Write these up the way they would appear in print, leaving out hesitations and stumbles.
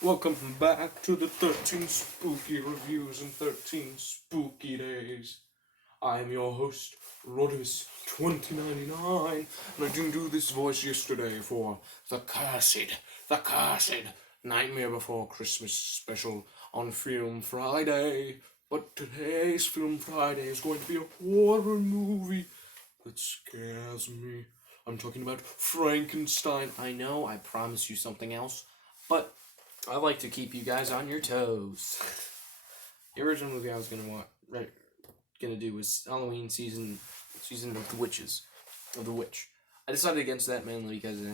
Welcome back to the 13 Spooky Reviews and 13 Spooky Days. I am your host, Rodimus2099, and I didn't do this voice yesterday for the cursed Nightmare Before Christmas special on Film Friday. But today's Film Friday is going to be a horror movie that scares me. I'm talking about Frankenstein. I know, I promised you something else, but I like to keep you guys on your toes. The original movie I was gonna do was Halloween season of the witches, of the witch. I decided against that mainly because just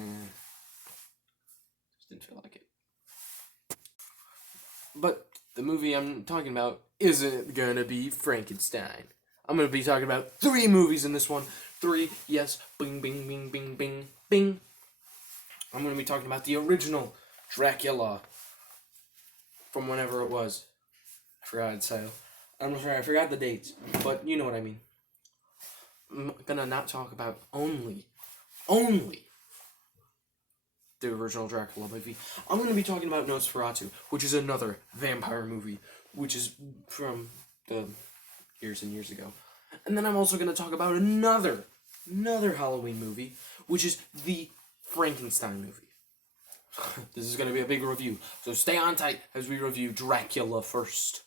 didn't feel like it. But the movie I'm talking about isn't gonna be Frankenstein. I'm gonna be talking about 3 movies in this one. 3, yes, bing, bing, bing, bing, bing, bing. I'm gonna be talking about the original Dracula. From whenever it was. I forgot its title. I'm sorry, I forgot the dates, but you know what I mean. I'm gonna not talk about only the original Dracula movie. I'm gonna be talking about Nosferatu, which is another vampire movie, which is from the years and years ago. And then I'm also gonna talk about another Halloween movie, which is the Frankenstein movie. This is going to be a big review, so stay on tight as we review Dracula first.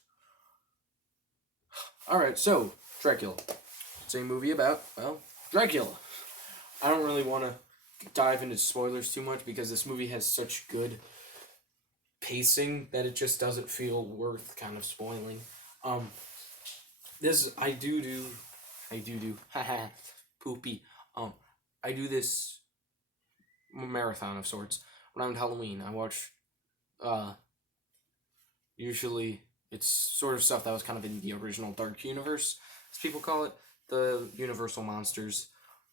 Alright, so, Dracula. It's a movie about, well, Dracula. I don't really want to dive into spoilers too much because this movie has such good pacing that it just doesn't feel worth kind of spoiling. I do, haha, poopy. I do this marathon of sorts. Around Halloween, I watch, usually it's sort of stuff that was kind of in the original Dark Universe, as people call it, the Universal Monsters,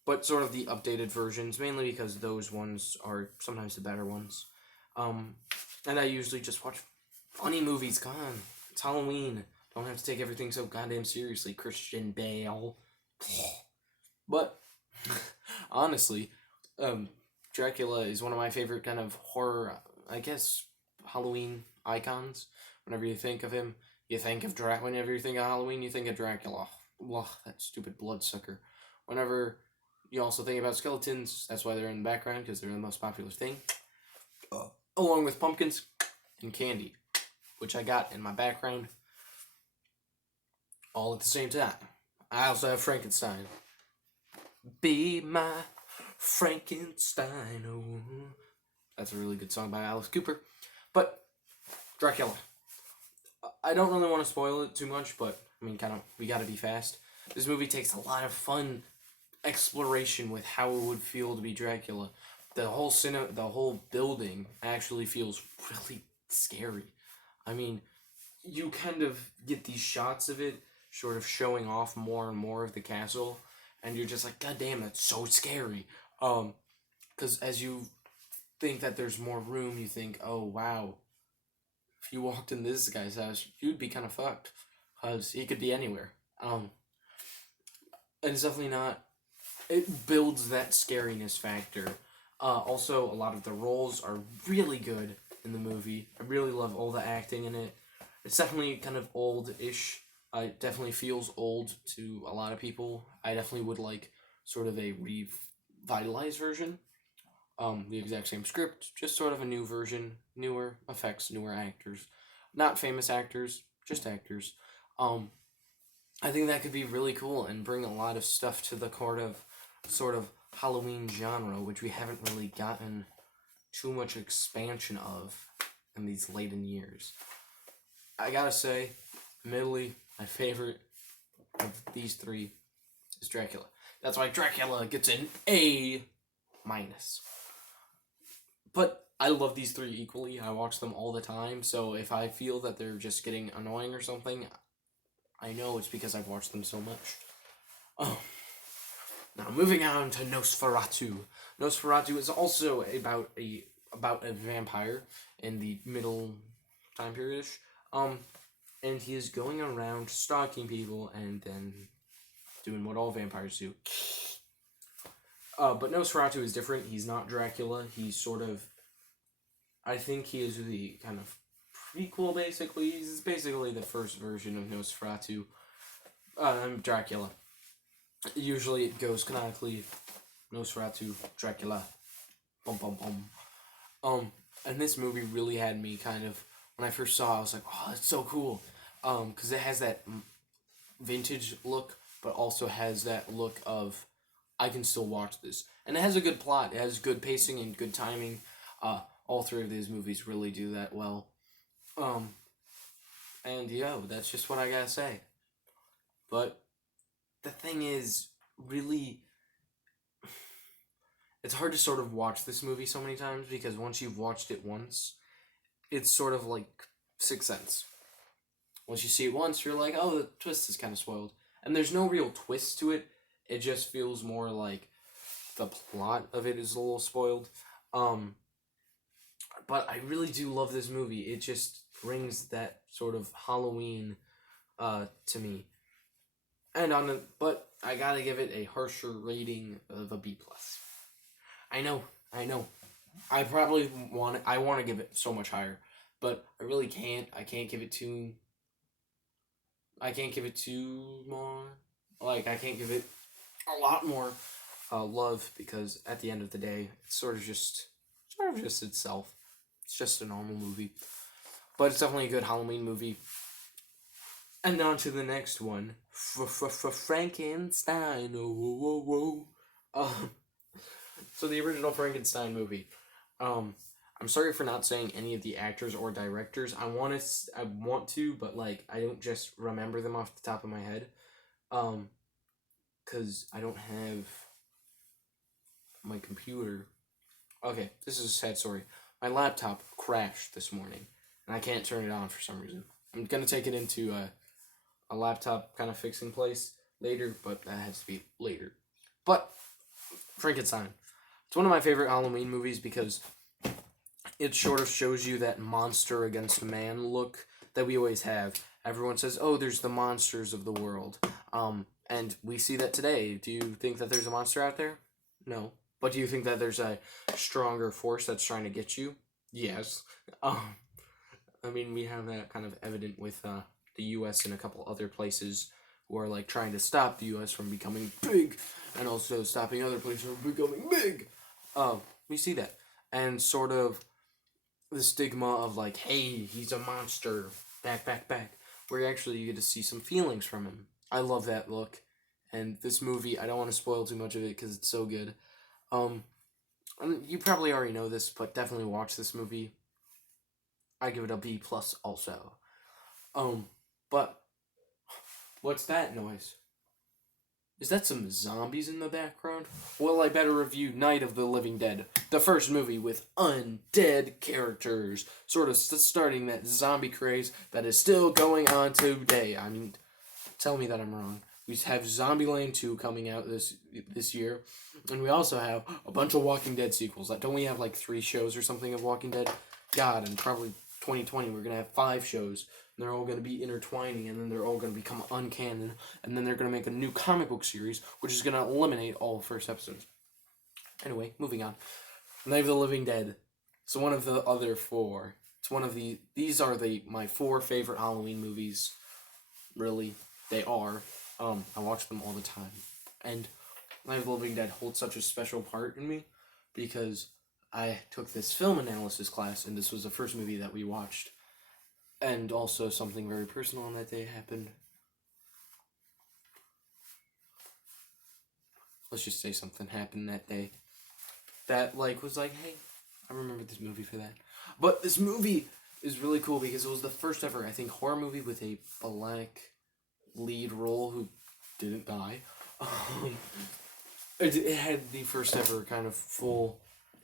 but sort of the updated versions, mainly because those ones are sometimes the better ones. And I usually just watch funny movies. Come on, it's Halloween. Don't have to take everything so goddamn seriously, Christian Bale. But, honestly, Dracula is one of my favorite kind of horror, I guess, Halloween icons. Whenever you think of him, you think of whenever you think of Halloween, you think of Dracula. Ugh, that stupid bloodsucker. Whenever you also think about skeletons, that's why they're in the background, because they're the most popular thing. Along with pumpkins and candy, which I got in my background all at the same time. I also have Frankenstein. Be my Frankenstein. Oh. That's a really good song by Alice Cooper. But Dracula. I don't really want to spoil it too much, but I mean, we gotta be fast. This movie takes a lot of fun exploration with how it would feel to be Dracula. The whole building actually feels really scary. I mean, you kind of get these shots of it sort of showing off more and more of the castle, and you're just like, God damn, that's so scary. Because as you think that there's more room, you think, oh, wow, if you walked in this guy's house, you'd be kind of fucked. Because he could be anywhere. And it's definitely not... It builds that scariness factor. Also, a lot of the roles are really good in the movie. I really love all the acting in it. It's definitely kind of old-ish. It definitely feels old to a lot of people. I definitely would like sort of a revitalized version. The exact same script, just sort of a new version, newer effects, newer actors. Not famous actors, just actors. I think that could be really cool and bring a lot of stuff to the sort of Halloween genre, which we haven't really gotten too much expansion of in these later years. I gotta say, admittedly, my favorite of these 3 is Dracula. That's why Dracula gets an A-. But I love these 3 equally. I watch them all the time, so if I feel that they're just getting annoying or something, I know it's because I've watched them so much. Now, moving on to Nosferatu. Nosferatu is also about a vampire in the middle time period-ish. and he is going around stalking people and then doing what all vampires do. But Nosferatu is different. He's not Dracula. He's sort of, I think he is the kind of prequel, basically. He's basically the first version of Nosferatu. Dracula. Usually it goes canonically Nosferatu, Dracula, bum bum bum. And this movie really had me kind of, when I first saw it, I was like, oh, it's so cool. Because it has that vintage look, but also has that look of, I can still watch this. And it has a good plot. It has good pacing and good timing. All three of these movies really do that well. And that's just what I gotta say. But the thing is, really, it's hard to sort of watch this movie so many times because once you've watched it once, it's sort of like Sixth Sense. Once you see it once, you're like, oh, the twist is kind of spoiled. And there's no real twist to it. It just feels more like the plot of it is a little spoiled. But I really do love this movie. It just brings that sort of Halloween to me. But I gotta give it a harsher rating of a B+. I know. I probably want to give it so much higher, but I really can't. I can't give it too more. Like, I can't give it a lot more love because at the end of the day, it's sort of just itself. It's just a normal movie, but it's definitely a good Halloween movie. And on to the next one, Frankenstein. So the original Frankenstein movie. I'm sorry for not saying any of the actors or directors. I want to, but like I don't just remember them off the top of my head. Cause I don't have my computer. Okay, this is a sad story. My laptop crashed this morning, and I can't turn it on for some reason. I'm gonna take it into a laptop kind of fixing place later, but that has to be later. But Frankenstein. It's one of my favorite Halloween movies because it sort of shows you that monster against man look that we always have. Everyone says, oh, there's the monsters of the world. And we see that today. Do you think that there's a monster out there? No. But do you think that there's a stronger force that's trying to get you? Yes. I mean, we have that kind of evident with the U.S. and a couple other places who are like trying to stop the U.S. from becoming big and also stopping other places from becoming big. We see that. And sort of the stigma of like, hey, he's a monster. Back. Where actually you get to see some feelings from him. I love that look. And this movie, I don't want to spoil too much of it because it's so good. You probably already know this, but definitely watch this movie. I give it a B+ also. But what's that noise? Is that some zombies in the background? Well, I better review Night of the Living Dead, the first movie with undead characters, sort of starting that zombie craze that is still going on today. I mean, tell me that I'm wrong. We have Zombieland 2 coming out this year, and we also have a bunch of Walking Dead sequels. Don't we have like 3 shows or something of Walking Dead? God, and probably 2020 we're going to have 5 shows. And they're all going to be intertwining, and then they're all going to become uncanon, and then they're going to make a new comic book series, which is going to eliminate all first episodes. Anyway, moving on. Night of the Living Dead. It's one of the other 4. It's one of these are my 4 favorite Halloween movies. Really, they are. I watch them all the time. And Night of the Living Dead holds such a special part in me because I took this film analysis class, and this was the first movie that we watched. And also something very personal on that day happened. Let's just say something happened that day that was like, hey, I remember this movie for that. But this movie is really cool because it was the first ever, I think, horror movie with a black lead role who didn't die. It had the first ever kind of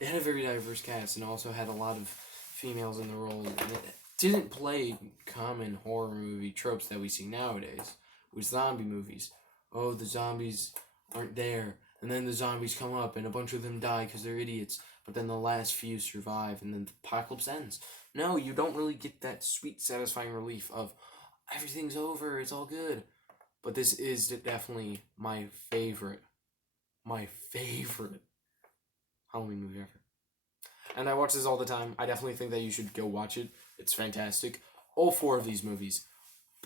it had a very diverse cast and also had a lot of females in the role. And it didn't play common horror movie tropes that we see nowadays with zombie movies. Oh, the zombies aren't there, and then the zombies come up and a bunch of them die because they're idiots, but then the last few survive and then the apocalypse ends. No, you don't really get that sweet, satisfying relief of everything's over, it's all good. But this is definitely my favorite Halloween movie ever. And I watch this all the time. I definitely think that you should go watch it. It's fantastic. All four of these movies.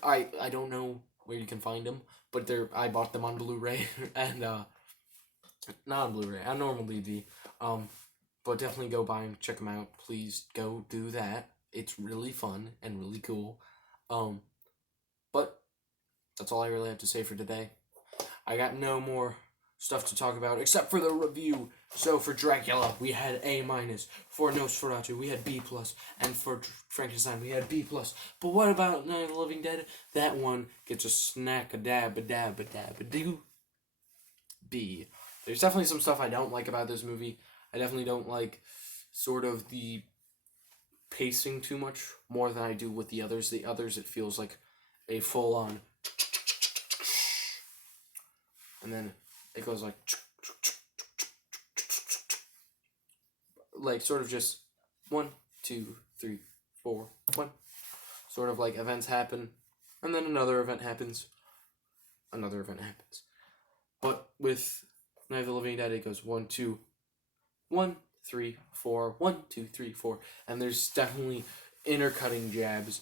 I don't know where you can find them, but I bought them on Blu-ray and not on Blu-ray, on normal DVD. But definitely go buy them, check them out. Please go do that. It's really fun and really cool. But that's all I really have to say for today. I got no more stuff to talk about except for the review. So for Dracula, we had A-. For Nosferatu, we had B+. And for Frankenstein, we had B+. But what about Night of the Living Dead? That one gets a snack-a-dab-a-dab-a-dab-a-doo B. There's definitely some stuff I don't like about this movie. I definitely don't like sort of the pacing too much, more than I do with the others. The others, it feels like a full-on, and then it goes like sort of just 1, 2, 3, 4, 1. Sort of like events happen, and then another event happens. Another event happens. But with Night of the Living Dead, it goes 1, 2, 1, 3, 4, 1, 2, 3, 4, and there's definitely intercutting jabs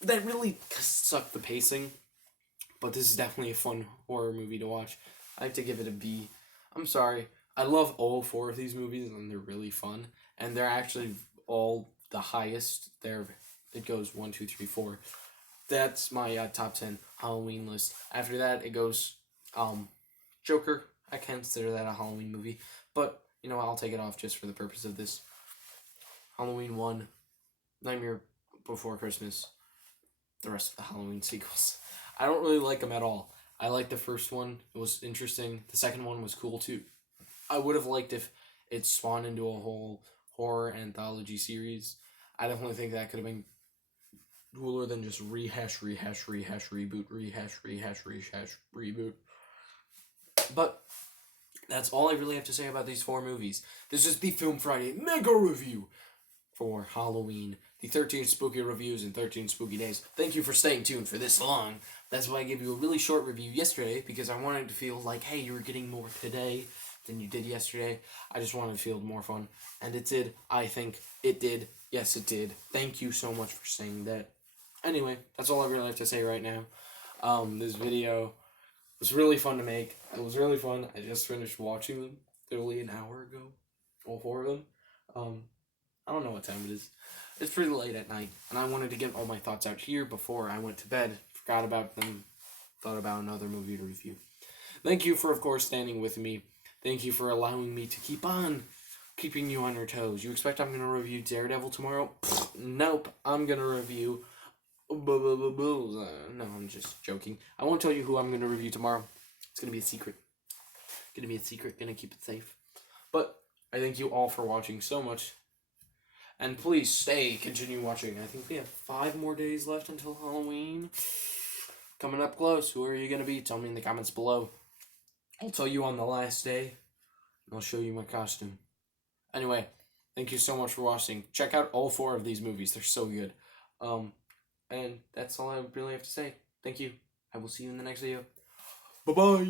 that really suck the pacing. But this is definitely a fun horror movie to watch. I have to give it a B. I'm sorry. I love all four of these movies, and they're really fun. And they're actually all the highest. It goes 1, 2, 3, 4. That's my top 10 Halloween list. After that, it goes Joker. I consider that a Halloween movie. But, you know, I'll take it off just for the purpose of this. Halloween 1, Nightmare Before Christmas, the rest of the Halloween sequels. I don't really like them at all. I liked the first one. It was interesting. The second one was cool too. I would have liked if it spawned into a whole horror anthology series. I definitely think that could have been cooler than just rehash, reboot, rehash, reboot. But that's all I really have to say about these four movies. This is the Film Friday Mega Review for Halloween. The 13 spooky reviews in 13 spooky days. Thank you for staying tuned for this long. That's why I gave you a really short review yesterday, because I wanted to feel like, hey, you were getting more today than you did yesterday. I just wanted to feel more fun. And it did. I think it did. Yes, it did. Thank you so much for saying that. Anyway, that's all I really have to say right now. This video was really fun to make. It was really fun. I just finished watching them literally an hour ago. All four of them. I don't know what time it is. It's pretty late at night, and I wanted to get all my thoughts out here before I went to bed. Forgot about them. Thought about another movie to review. Thank you for, of course, standing with me. Thank you for allowing me to keep on keeping you on your toes. You expect I'm going to review Daredevil tomorrow? Nope. I'm going to review... No, I'm just joking. I won't tell you who I'm going to review tomorrow. It's going to be a secret. Going to be a secret. Going to keep it safe. But I thank you all for watching so much. And please continue watching. I think we have 5 more days left until Halloween. Coming up close. Who are you going to be? Tell me in the comments below. I'll tell you on the last day. And I'll show you my costume. Anyway, thank you so much for watching. Check out all 4 of these movies. They're so good. And that's all I really have to say. Thank you. I will see you in the next video. Bye-bye.